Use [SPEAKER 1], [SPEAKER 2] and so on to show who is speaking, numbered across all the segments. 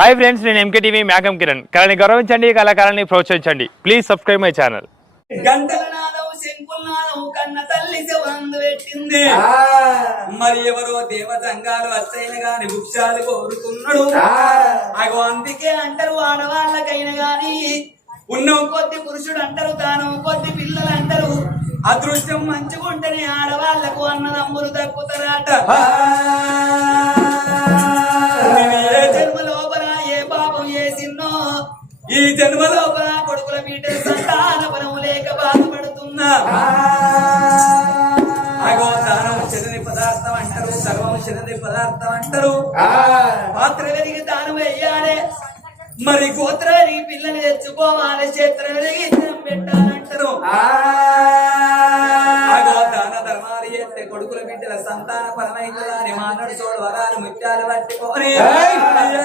[SPEAKER 1] Hi friends నేను MKTV మేకం కిరణ్. కళని గౌరవించండి కళాకారాన్ని ప్రోత్సహించండి. Please subscribe my channel.
[SPEAKER 2] మరి ఎవరో అచ్చైన గాని వృక్షాలు కోరుతున్నాడు అగో అందుకే అంటారు ఆడవాళ్ళకైనా గాని కొద్ది పురుషుడు అంటారు తాను కొద్ది పిల్లలు అంటారు అదృష్టం మంచుకుంటేనే ఆడవాళ్ళకు అన్నదమ్ములు తక్కుతారట జన్మల ఈ జన్మలో నా కొడుకుల మీట సంతాన బలం లేక బాధపడుతున్నా. పదార్థం అంటారు సర్వం చిన్నది పదార్థం అంటారు. పాత్ర వెలిగి దానం వేయాలి మరి గోత్రాలు పిల్లలు తెచ్చుకోవాలి క్షేత్రం పెట్టాలంటారు. కొడుకుల బిడ్డల సంతాన పరమైతుందా మానడు చోడు వరాలు ముత్యాలు పట్టుకోని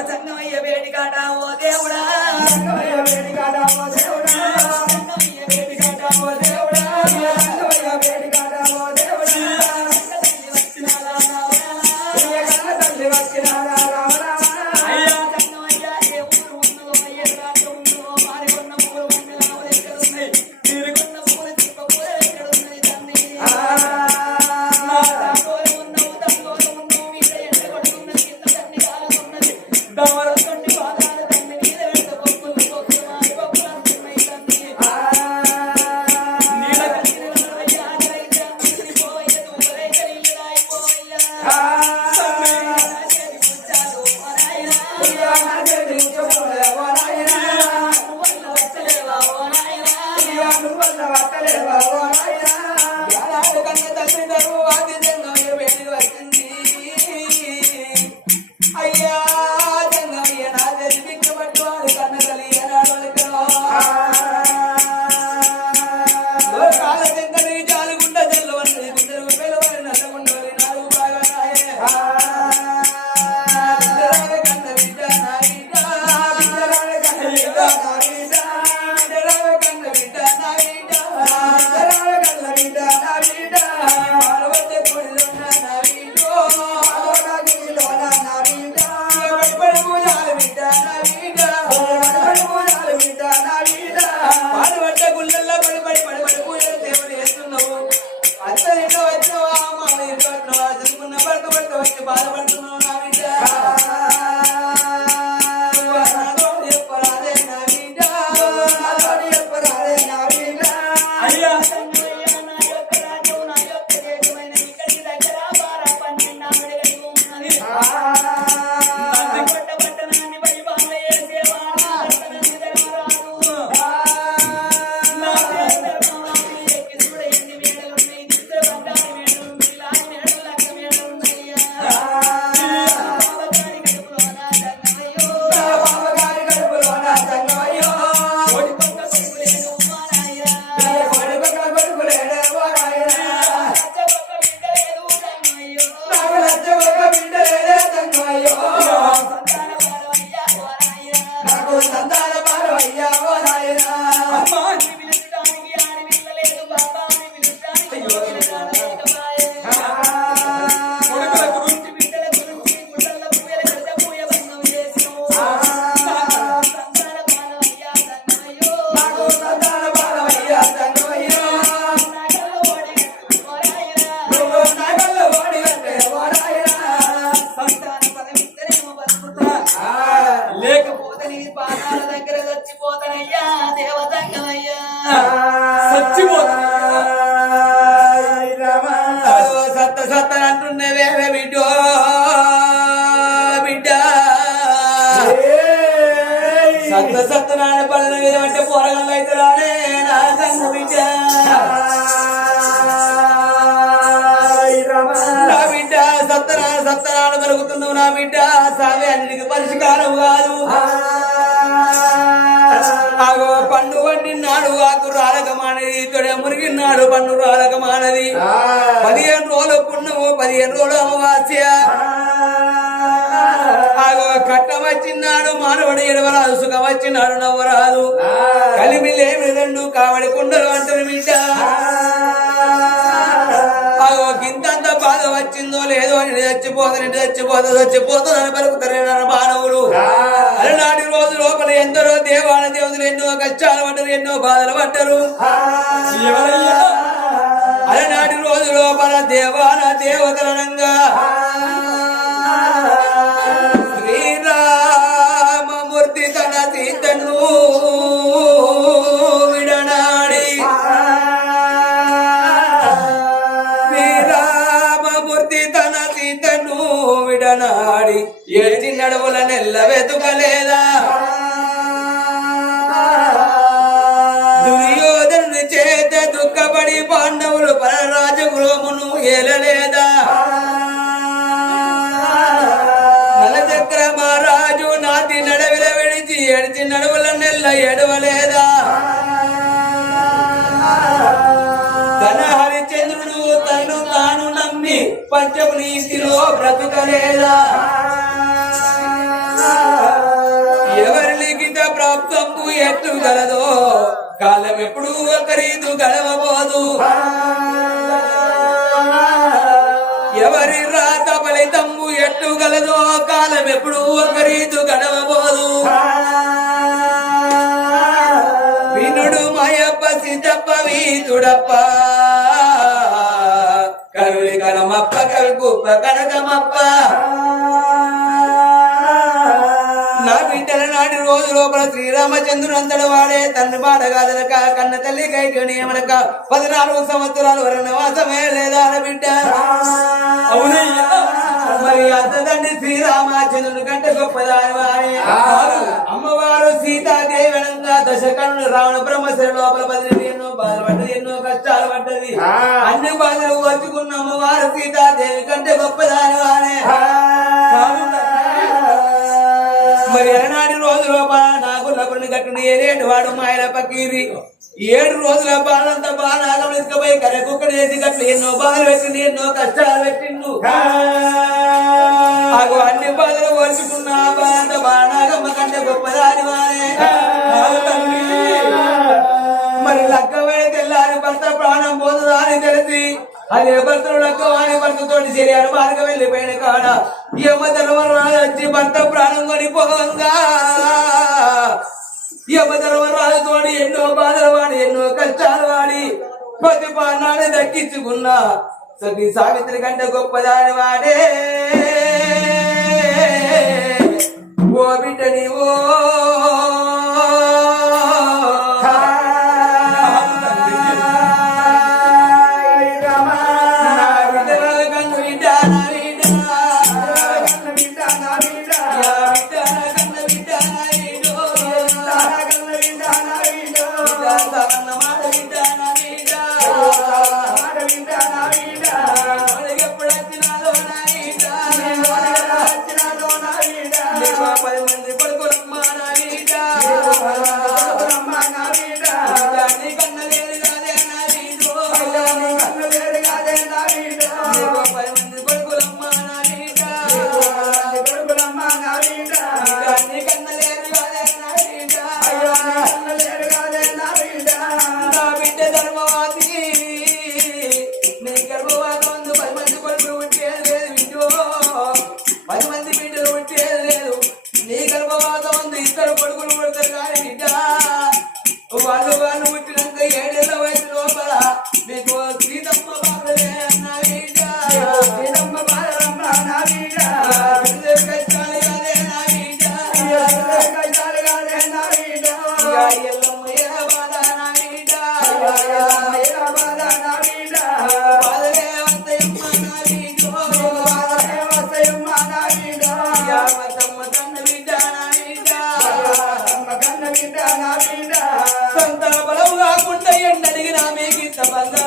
[SPEAKER 2] చంగమయ్య వేడి ఓ దేవుడా. వేడి పదిహేను రోజులు అమావాస్య కట్టం వచ్చినాడు మానవుడు ఎడవరాదు సుఖం వచ్చినాడు నవ్వరాదు. కలిమిలేమి రెండు కావడి కుండలు అంటారు బిడ్డ. అగో గింతంత బాధ వచ్చిందో లేదో అని చచ్చిపోతా ఇంటి చచ్చిపోతా చచ్చిపోతా అని పలుకుతారు మానవుడు అలనాటి రోజు లోపల ఎందరో దేవాల దేవతలు
[SPEAKER 3] ఎన్నో కష్టాలు పడ్డరు ఎన్నో బాధలు పడ్డరు. అలనాటి రోజు లోపల దేవాన దేవతలనంగా పరరాజగృహమును నలచక్ర మహారాజు నాటి నడవిల విడిచి ఎడిచి నడువుల నెల్ల ఎడవలేదా తన హరిచంద్రుడు తను తాను నమ్మి పంచమునీతిలో బ్రతుకలేదా? ఎవరి లిఖిత ప్రాప్తంపు ఎట్లు గలదో? కాలం ఎప్పుడు ఒకరీదు గడవబోదు. ఎవరి రాత ఫలితము ఎట్లు గలదో కాలం ఎప్పుడు ఒకరీదు గడవబోదు. వినుడు మాయప్ప సిద్ధప్ప వీతుడప్ప. కరుణి కలమప్ప కల్గుప్ప కనకమప్ప. నాటి రోజు లోపల శ్రీరామచంద్రుడు అంతడు వాడే తండ్రి మాట కాదనక కన్న తల్లి కైకొని ఏమనక పద్నాలుగు సంవత్సరాలు వరకు నివాసమే లేదా బిడ్డ? అవునయ్యా మరి శ్రీరామచంద్రుని కంటే గొప్పదాని వారే అమ్మవారు సీతాదేవి అనంగా దశకన్నుడు రావణ బ్రహ్మశిర లోపల బదిలి ఎన్నో బాధలు పడ్డది ఎన్నో కష్టాలు పడ్డది. అన్ని బాధలు వచ్చుకున్న అమ్మవారు సీతాదేవి కంటే గొప్పదాని వారే ఎరనాటి రోజు లోపల కట్టుని ఏరేటి వాడు మాయల పకీరి ఏడు రోజుల బాలంతా బాగా తీసుకుపోయి కరె కుక్కడు చేసి కట్లు ఎన్నో బాధలు పెట్టిండు ఎన్నో కష్టాలు పెట్టిండు. ఆగు అన్ని బాధలు ఓర్చుకున్న బాధ బాణాగమ్మ కంటే గొప్పదాని. మరి లక్కవే తెల్లారి భర్త ప్రాణం పోతుందా అని తెలిసి అదే భర్తలు లక్కవాని భర్తతోటి శరీరం మార్గం వెళ్ళిపోయిన కాడ. యమ ధర్మరాజు భర్త ప్రాణం కొనిపోగా. యమ ధర్మరాజుతోటి ఎన్నో బాధలు వాడి ఎన్నో కష్టాలు వాడి ప్రతి ప్రాణాన్ని దక్కించుకున్నా సతీ సావిత్రి కంటే గొప్పదాని వాడే. ఓ బిడ్డ నీవో నా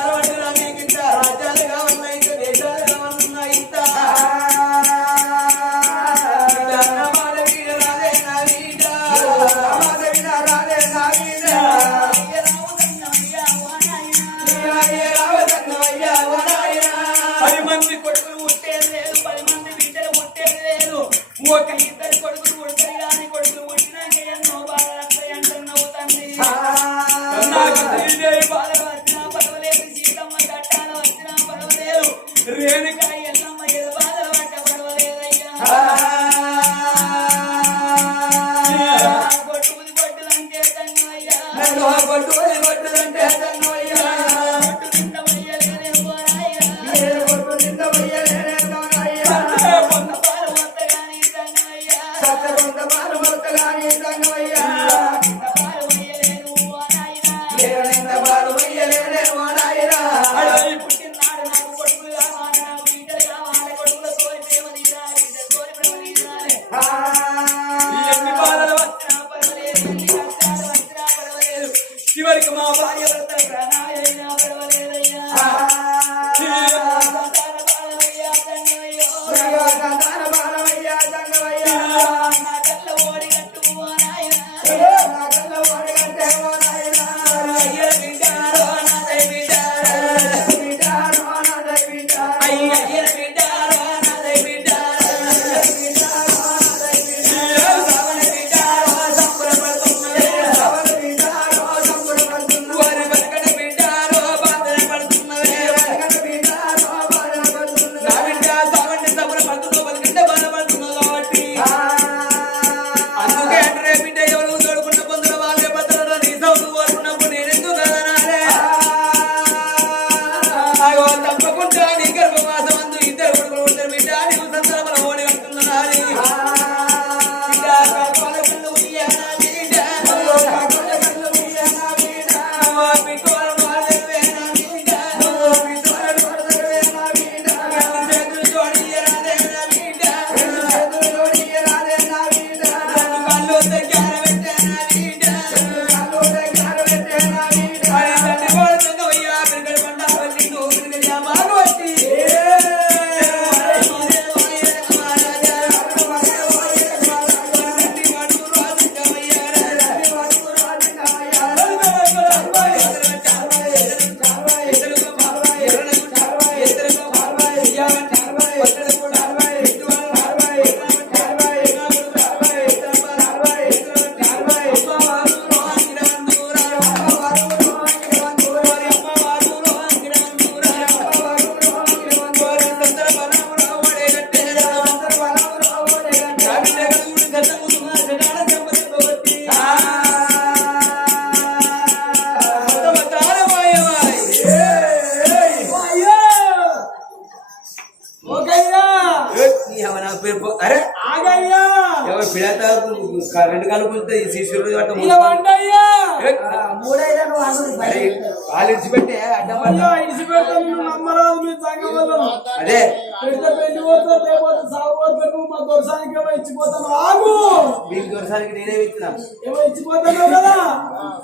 [SPEAKER 3] తంగ వంద పాలు మరతగానే తంగమయ్య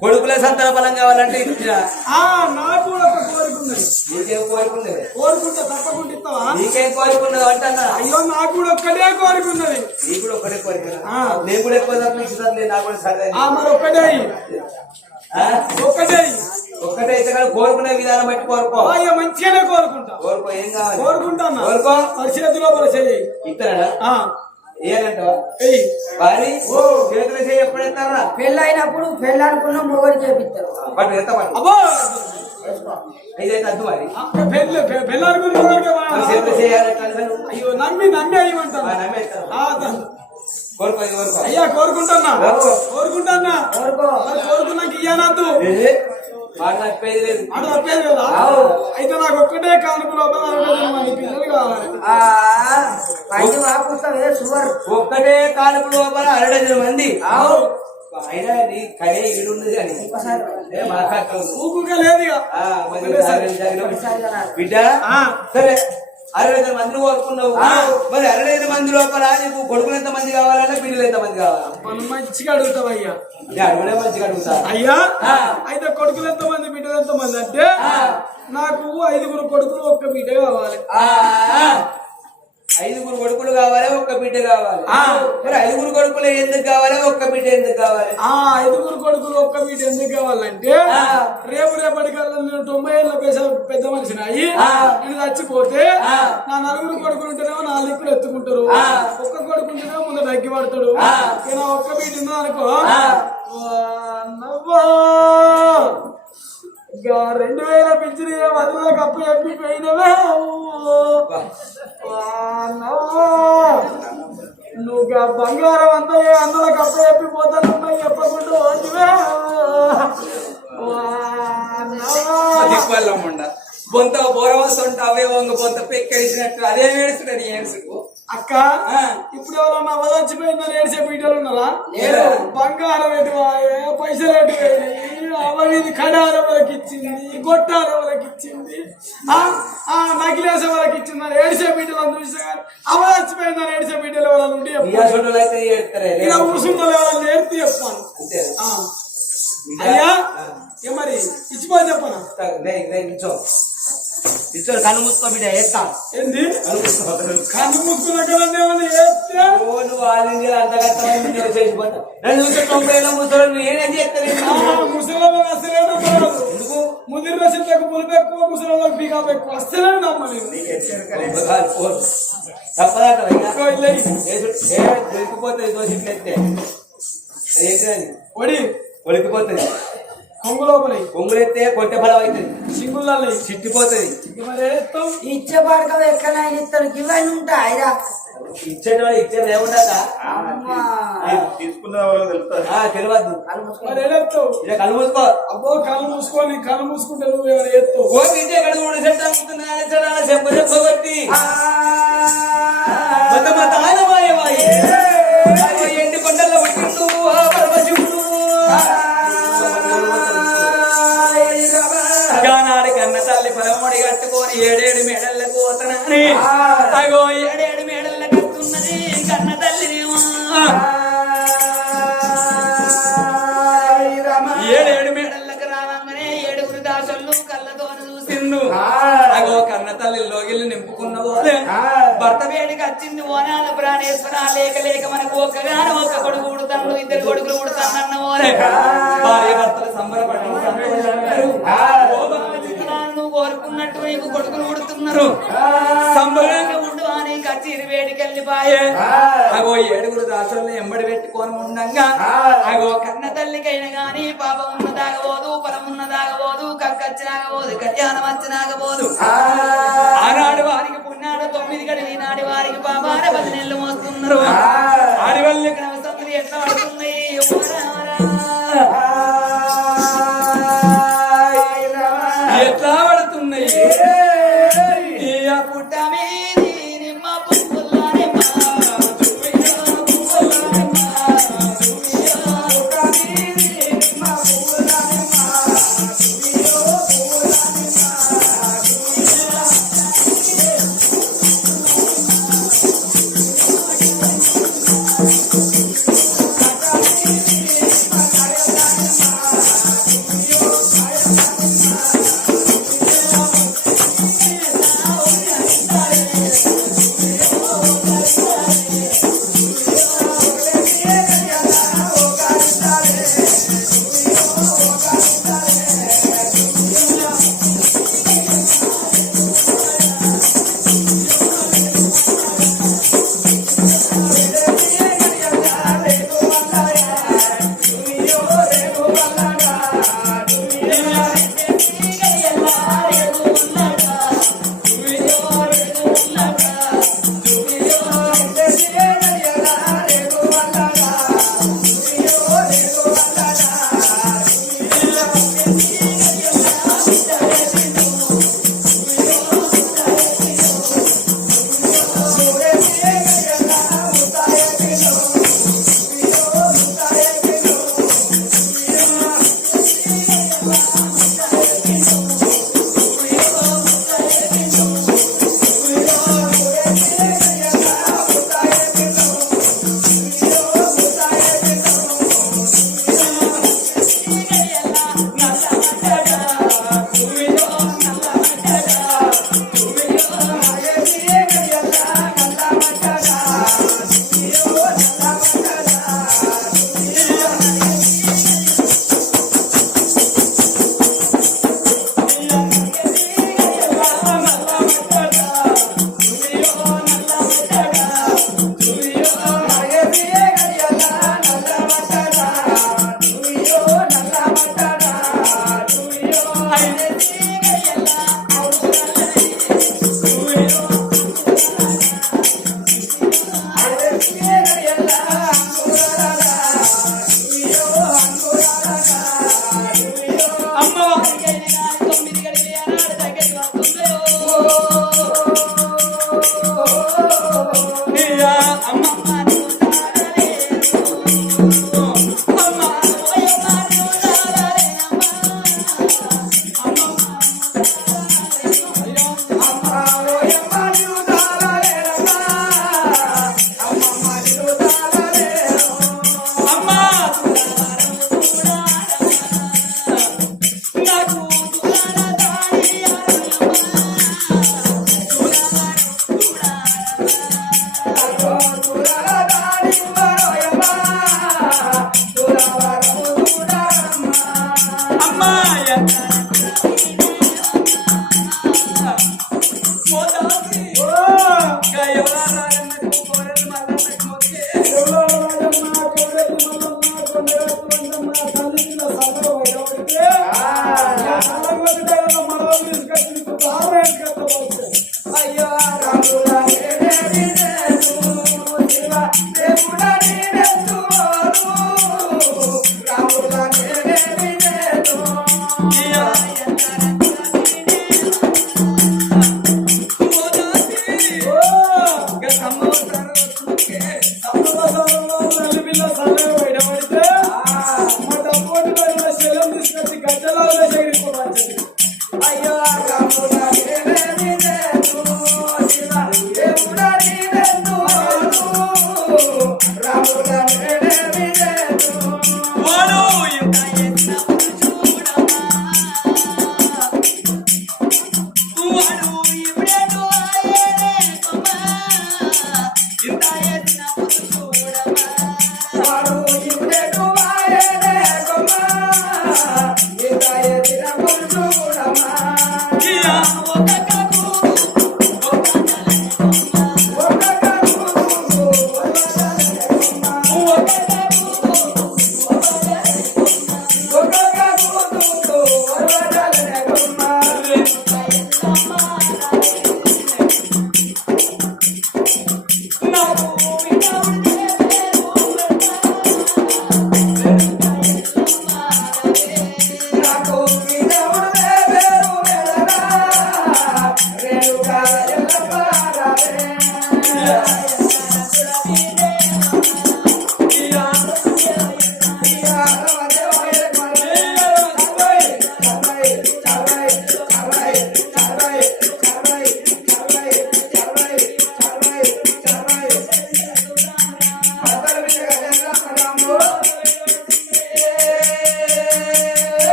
[SPEAKER 3] కొడుకుల సంతాన బలం కావాలంటే ఇచ్చిన.
[SPEAKER 4] నాకు కూడా ఒక కోరిక ఉన్నది.
[SPEAKER 3] నీకేం కోరుకున్నది
[SPEAKER 4] కోరుకుంటా తప్పకుండా ఇస్తావా?
[SPEAKER 3] నీకేం కోరుకున్నది అంటన్నా
[SPEAKER 4] అయ్యో నాకు కూడా ఒక్కటే కోరిక ఉన్నది.
[SPEAKER 3] నీకు కూడా ఒకటే కోరిక
[SPEAKER 4] ఆ.
[SPEAKER 3] నేను కూడా ఎక్కువ తప్పించుతాను నాకు కూడా సరదా
[SPEAKER 4] ఆ మరి ఒక్కటే.
[SPEAKER 3] అయితే కానీ కోరుకునే విధానం బట్టి కోరుకో.
[SPEAKER 4] అయ్యో మంచిగానే కోరుకుంటా.
[SPEAKER 3] కోరుకో ఏం కావాలి?
[SPEAKER 4] కోరుకుంటా
[SPEAKER 3] కోరుకో.
[SPEAKER 4] మరి చేతిలో మరి
[SPEAKER 3] చేతులు చేయి ఎప్పుడు ఎత్తారా?
[SPEAKER 5] మొగడు చేపిస్తారు.
[SPEAKER 3] ఇదైతే అద్దు మరి.
[SPEAKER 4] పెళ్ళి
[SPEAKER 3] చేతులు చేయాలి?
[SPEAKER 4] అయ్యో నమ్మి నమ్మి
[SPEAKER 3] ఆ,
[SPEAKER 4] అయ్యా కోరుకుంటానా
[SPEAKER 3] కోరుకో.
[SPEAKER 4] కోరుకుంటానా
[SPEAKER 5] కోరుకో.
[SPEAKER 4] మరి కోరుకున్నాక ఇయ్యనద్దు?
[SPEAKER 3] మాట లేదు.
[SPEAKER 4] కదా అయితే నాకు ఒక్కటే కానుక లోపల పిల్లలు కావాలి.
[SPEAKER 3] ఒక్కటే కాలుపు లోపల అరడజన మంది అయినా నీ కడే
[SPEAKER 4] ఊపుగా లేదు
[SPEAKER 3] సాగం సాగిన. బిడ్డ. సరే. అరవై ఐదు మంది కోరుకున్నావు మరి అరవై ఐదు మంది లోపల నీకు కొడుకులు ఎంత మంది కావాలన్నా బిడ్డలు ఎంత మంది కావాలా?
[SPEAKER 4] మంచిగా అడుగుతాం అయ్యా.
[SPEAKER 3] నేను అడగడే మంచిగా అడుగుతా
[SPEAKER 4] అయ్యా అయితే కొడుకులు ఎంత మంది బిడ్డలు ఎంత మంది అంటే నాకు ఐదుగురు కొడుకులు ఒక్క బిడ్డ కావాలి.
[SPEAKER 3] ఐదుగురు కొడుకులు కావాలి ఒక్క బిడ్డ కావాలి? మరి ఐదుగురు కొడుకులు ఎందుకు కావాలి ఒక్క బిడ్డ ఎందుకు కావాలి?
[SPEAKER 4] ఆ ఐదుగురు కొడుకులు ఒక్క బిడ్డ ఎందుకు కావాలంటే రేపు రేపటికల్లా నేను తొంభై ఏళ్ళ పెద్ద మనిషిని అయ్యి నేను చచ్చిపోతే నా నలుగురు కొడుకులు ఉంటేనేమో నా లిక్కులు ఎత్తుకుంటారు. ఒక్క కొడుకు ఉంటేనేమో ముందు తగ్గి పడతాడు నా ఒక్క బిడ్డ అనుకో. నవ్వా ఇక రెండు వేల పిచ్చిని వదిలేక అప్పు చెప్పి పోయినవే? నువ్వు బంగారం అంతా ఏ అందులోకి అప్పు చెప్పి పోతానమ్మా చెప్పకుండా
[SPEAKER 3] దిక్కువల్లమ్మండ బొంత బోరవస్తుంట అవే వంగ బొంత పెక్కేసినట్టు అదే ఏడుస్తున్నాడు ఏడుసుకు.
[SPEAKER 4] అక్క ఇప్పుడు ఎవరన్నా వదచ్చిపోయిందని ఏడ్చే బిడ్డలు ఉన్నారా. బంగారం ఎటు పైసలు ఎటు అవన్నీ కడార వరకు ఇచ్చింది గొట్టాల వరకు ఇచ్చింది ఆ వరకు ఇచ్చిందని ఏడ్చే బిడ్డలు చూసా కానీ అవదచ్చిపోయిందని ఏడ్చే బిడ్డలు ఎవరైనా ఉండి
[SPEAKER 2] చేస్తారే
[SPEAKER 4] ఇలా కూర్చుందో ఎవరైనా నేర్పి చెప్పాను. అయ్యా మరి? ఇచ్చిపోయి చెప్పనా?
[SPEAKER 2] నిల్చో కళ్ళు మూసుకో బిడ్డ ఎత్తా
[SPEAKER 4] ఏంది?
[SPEAKER 2] కళ్ళు మూసుకో
[SPEAKER 4] కన్ను మూసుకున్న కదా ఏమన్నా చేస్తే
[SPEAKER 2] ఓ, నువ్వు వాళ్ళ ఇంటికి అంత కష్టమైంది నువ్వు చేసిపోతా నన్ను చూస్తే తొంభై ఏళ్ళ ముసలు నువ్వు ఏనేం చేస్తారు
[SPEAKER 4] ముసలి అసలే నమ్మరాదు
[SPEAKER 2] ఎందుకు?
[SPEAKER 4] ముదిరి రసీదులకు పులుపు ఎక్కువ ముసలిలోకి పీకాపు ఎక్కువ. అస్సలే నమ్మలేదు
[SPEAKER 2] తప్పదాట
[SPEAKER 4] ఎక్కువ ఇల్లయి.
[SPEAKER 2] దొరికిపోతుంది దోషిట్లయితే ఏంటని
[SPEAKER 4] ఒడి
[SPEAKER 2] ఒలికిపోతుంది
[SPEAKER 4] కొంగు లోపలి
[SPEAKER 2] కొంగులెత్తే కొట్టె ఫలం అవుతుంది
[SPEAKER 4] సింగులలో
[SPEAKER 2] చిట్టిపోతుంది.
[SPEAKER 5] ఇచ్చే పడక ఎక్కడైనా ఇస్తాడు ఇవన్నీ ఉంటాయిరా
[SPEAKER 2] ఇచ్చేట వాళ్ళు ఇచ్చేది ఆ, తెలియదు
[SPEAKER 5] కళ్ళు మూసుకో.
[SPEAKER 4] అబ్బో కళ్ళు మూసుకొని కళ్ళు మూసుకుంటే నువ్వు ఏమైనా ఏస్తావు
[SPEAKER 2] ఓ ఇంటే కడుగు మూడు సెట్ అమ్ముతున్నా చెడాల చెంప చెంప కొట్టి. మొత్తం మా తాళమాయమాయి అగో ఎండి కొండల్లో పుట్టిండు. ఏడేడు మేడలకు పోతనని. అగో ఏడేడు మేడలకు వస్తున్నది కన్న తల్లినేమో. ఏడేడు మేడలకు రావంగానే ఏడుగురు దాసళ్ళు కళ్ళతోని చూసిండు అగో కన్న తల్లి లోగిళ్ళు నింపుకున్న పోలే. భర్త వేడికి వచ్చింది ఓనాల ప్రాణేశ్వర లేక లేక మనకు ఒక్కగాను ఒక్క కొడుకు ఉడుతాను ఇద్దరు కొడుకులు ఉడతానన్న పోలే. భార్య భర్తలు సంబరపడి సంతోషపడ్డారు. ఓ బాలచిత్రాలు ఉన్నట్టు కోరుకున్నట్టు నీకు కొడుకులు ఉడుతున్నారు. సంబరంగా ఉండు అని కచేరి వేడికి వెళ్ళిపాయే అగో ఏడుగురు దాసుల్ని ఎంబడి పెట్టుకొని ఉండంగా. అగో కన్న తల్లికైనా గాని పాపం ఉన్నదాగబోదు పొలం ఉన్నదాగబోదు కక్కచ్చినాగబోదు కళ్యాణం వచ్చినాగబోదు. ఆనాడు వారికి పుణ్యాడు తొమ్మిది గడి ఈనాడు వారికి పాపాన పది నెలలు మోస్తున్నారు. ఆడివల్లి క్రమసంతులు ఎట్లా పడుతున్నాయి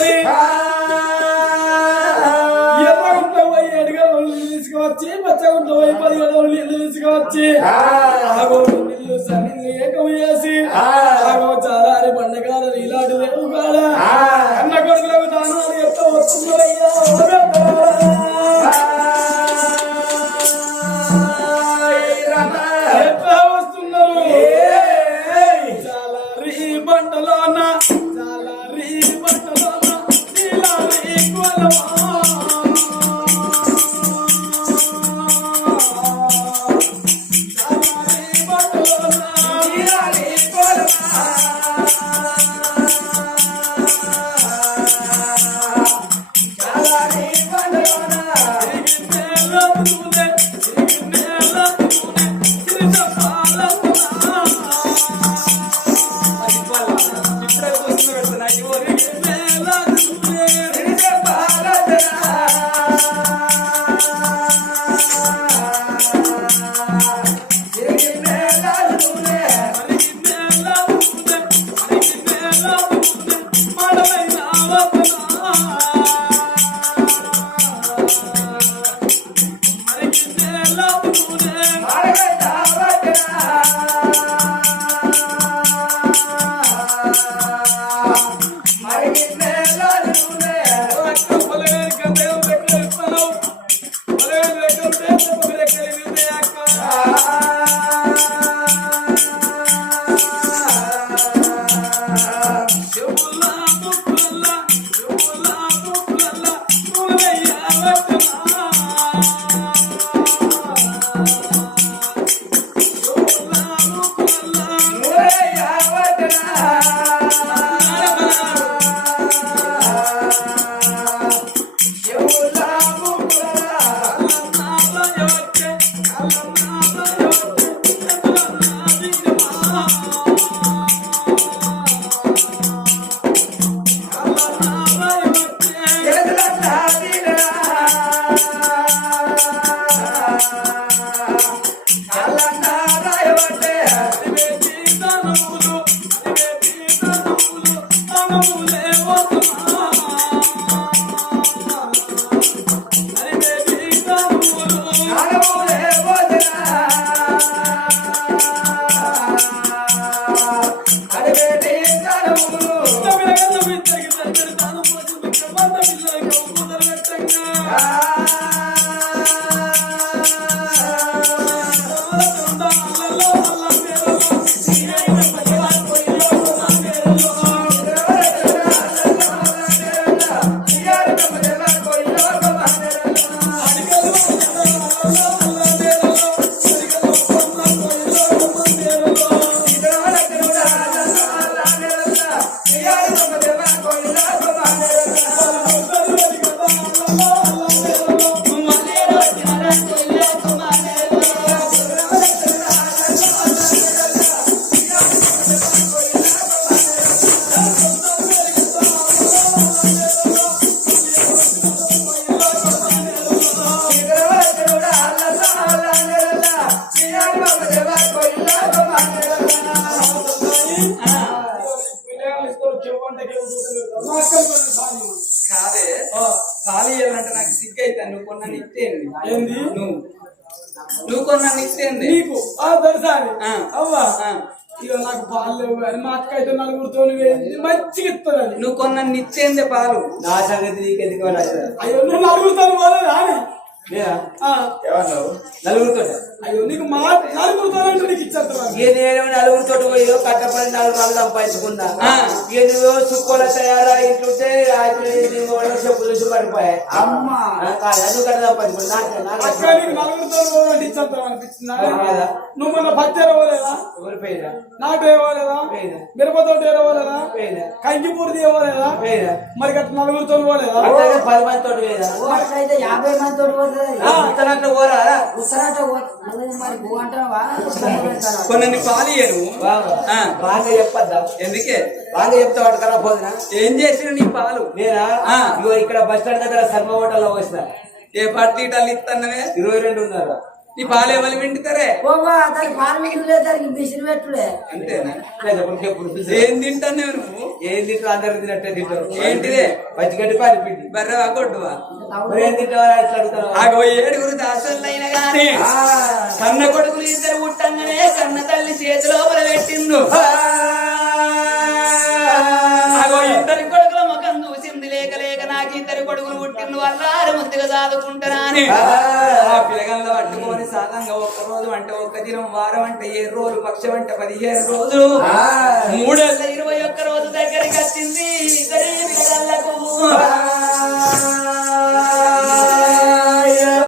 [SPEAKER 4] పోతామని ఎర్రగుంట పోయి ఎడగలు తీసుకువచ్చి? పచ్చగుంట పోయి తీసుకువచ్చి? 아
[SPEAKER 3] కాదే. ఖాళీ చేయాలంటే నాకు సిగ్గు అయితే నువ్వు కొన్న
[SPEAKER 4] ఏంది?
[SPEAKER 3] నువ్వు. నువ్వు కొన్న నిత్యేంది
[SPEAKER 4] నీకు? ఆ. అవ్వా?
[SPEAKER 3] ఆ.
[SPEAKER 4] ఇక నాకు పాలు లేవు కానీ మా అక్క అయితే నలుగురితో మంచిగా ఇస్తుంది
[SPEAKER 3] నువ్వు కొన్న నిత్యేందే పాలు.
[SPEAKER 6] నా సంగతి నీకెందుకు
[SPEAKER 4] అయ్యో నువ్వు నలుగురితో పోలేదు అని
[SPEAKER 6] లేదా
[SPEAKER 4] ఆ,
[SPEAKER 7] ఏమన్నావు
[SPEAKER 6] నలుగురితో
[SPEAKER 4] అయ్యో నీకు మా నలుగురుతో నీకు ఇచ్చేస్తాను
[SPEAKER 3] ఏ నేను నలుగురితో పోయి కట్టపడి నాలుగు రాళ్ళు సంపాదించుకున్నా. నువ్వు సుక్కోల తయారా ఇంటుంటే రాత్రి చెప్పులు పడిపోయాయి.
[SPEAKER 5] అమ్మా.
[SPEAKER 3] కాదు, కూడా సంపాదించుకున్నా
[SPEAKER 4] నలుగురితో ఇచ్చేస్తాం అనిపించింది? నువ్వు మొన్న పచ్చేర పోలేదా?
[SPEAKER 3] ఎవరు పోయినా
[SPEAKER 4] నాటు ఇవ్వలేదా
[SPEAKER 3] పోయినా
[SPEAKER 4] మిరపతోటి ఇవ్వలేదా కంకిపూర్తి ఇవ్వలేదా మరి గట్ట నలుగురితో పోలేదా?
[SPEAKER 3] పది మంది తోటి
[SPEAKER 5] అయితే యాభై మంది తోటి పోతుంది
[SPEAKER 3] ఉత్తరాంట్లో పోరా?
[SPEAKER 5] ఉత్తరాట అంటావా
[SPEAKER 2] కొన్ని పాలియను
[SPEAKER 3] బాగా చెప్పద్దా.
[SPEAKER 2] ఎందుకే?
[SPEAKER 3] బాగా చెప్తా వాడు కదా పోదునా?
[SPEAKER 2] ఏం చేసిన నీ పాలు.
[SPEAKER 3] నేనా? ఇక్కడ బస్ స్టాండ్ దగ్గర శర్మ హోటల్లో వచ్చిన
[SPEAKER 2] ఏ పార్టీ ఇటాలు ఇత్తన్నవే?
[SPEAKER 3] ఇరవై రెండు ఉన్నారు.
[SPEAKER 2] నీ పాలు ఎవరు వింటుతారే
[SPEAKER 5] బాబా దానికి మిషన్
[SPEAKER 2] అంతేనా. ఏం తింటాన్నావు నువ్వు?
[SPEAKER 3] ఏం తింటావు? అందరు తినట్టే తింటావు
[SPEAKER 2] ఏంటిదే?
[SPEAKER 3] పచ్చిగడ్డి పారిపిండి.
[SPEAKER 2] బర్రెవా కొట్టువా
[SPEAKER 3] మరి ఏం తింటావా
[SPEAKER 2] ఏడుగురు గాని కన్న కొడుకులు ఇద్దరు పుట్టంగానే కన్న తల్లి చేతిలో పెట్టిండు ఆగో ఇద్దరి కొడుకుల నాకు ఇద్దరు కొడుకులు పుట్టిండు అల్లారు ముద్దుగా సాదుకుంటారా అని ఆ పిల్లగల్ల పట్టుకొని సాధంగా ఒక్క రోజు అంటే ఒక్క దినం వారం అంటే ఏడు రోజులు పక్షం అంటే పదిహేను రోజులు. మూడేళ్ళ ఇరవై ఒక్క రోజు దగ్గరికి వచ్చింది ఇద్దరి